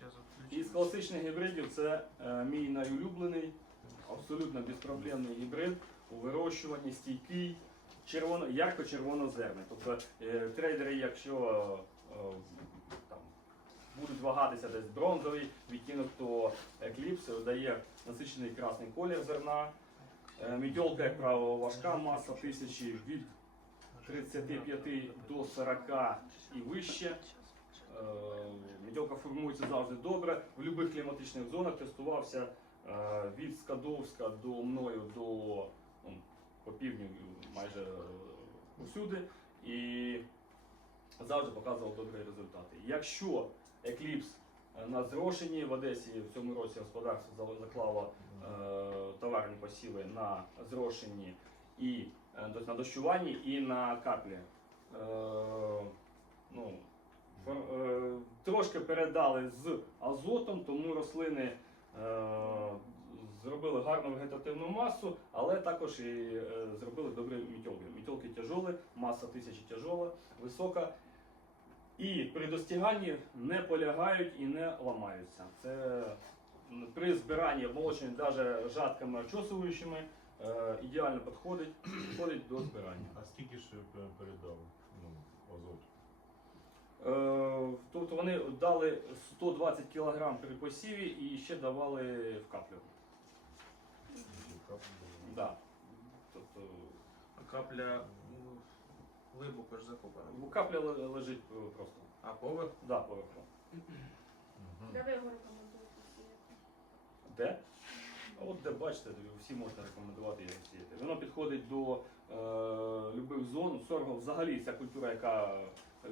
Зараз Із класичних гібридів це е, мій найулюблений, абсолютно безпроблемний гібрид у вирощуванні, стійкий, червоно, ярко-червонозерний. Тобто е, трейдери, якщо е, там, будуть вагатися десь бронзовий відтінок, то Eclipse дає насичений красний колір зерна. Е, Мідьолка, як правило, важка маса тисячі від 35 до 40 і вище. Е, формується завжди добре. В будь-яких кліматичних зонах тестувався е, від Скадовська до мною до ну, по півдню майже е, усюди. І завжди показував добрі результати. Якщо Eclipse е, на зрошенні в Одесі в цьому році господарство заклало е, товарні посіви на зрошенні і на дощуванні і на каплі. Е, ну, фор- е, трошки передали з азотом, тому рослини е, зробили гарну вегетативну масу, але також і е, зробили добрі мітьолки. Мітьолки тяжолі, маса тисячі тяжола, висока. І при достиганні не полягають і не ламаються. Це при збиранні обмолочені навіть жатками очосуючими е, ідеально підходить, підходить до збирання. А скільки ж пе- передав ну, азот? Тобто вони дали 120 кг при посіві і ще давали в каплю. Да. Тобто, А капля ну, глибоко ж закопана. бо капля ле- лежить е, просто. А поверх? Да, поверху. Де ви його рекомендуєте сіяти? Де? А От де бачите, всі можна рекомендувати як сіяти. Воно підходить до е, любих зон. Сорго взагалі ця культура, яка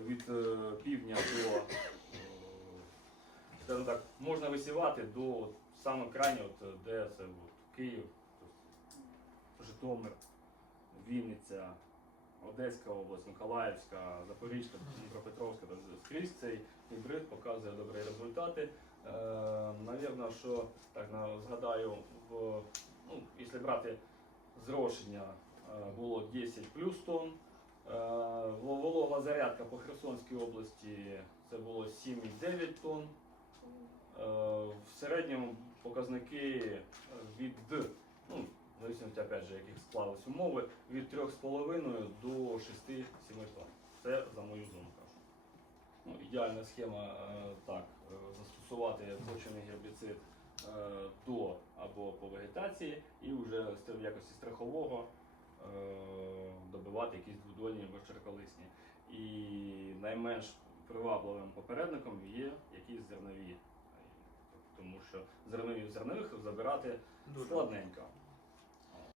від е, півдня до, е, так, можна висівати до от, саме от, де це от, Київ, тобто, Житомир, Вінниця, Одеська область, Миколаївська, Запорізька, Дніпропетровська, скрізь цей гібрид показує добрі результати. Е, Навірно, що так згадаю, в, ну, якщо брати зрошення, е, було 10 плюс тонн. Е, вол- Волога зарядка по Херсонській області це було 7,9 тонн. Е, В середньому показники від, ну, зависимості, опять же, яких склались умови, від 3,5 до 6-7 тонн. Це за мою кажу. Ну, ідеальна схема е, так, е, застосувати почений гербіцид е, до або по вегетації і вже в якості страхового добивати якісь дводольні або широколисні. І найменш привабливим попередником є якісь зернові. Тому що зернові в зернових забирати складненько.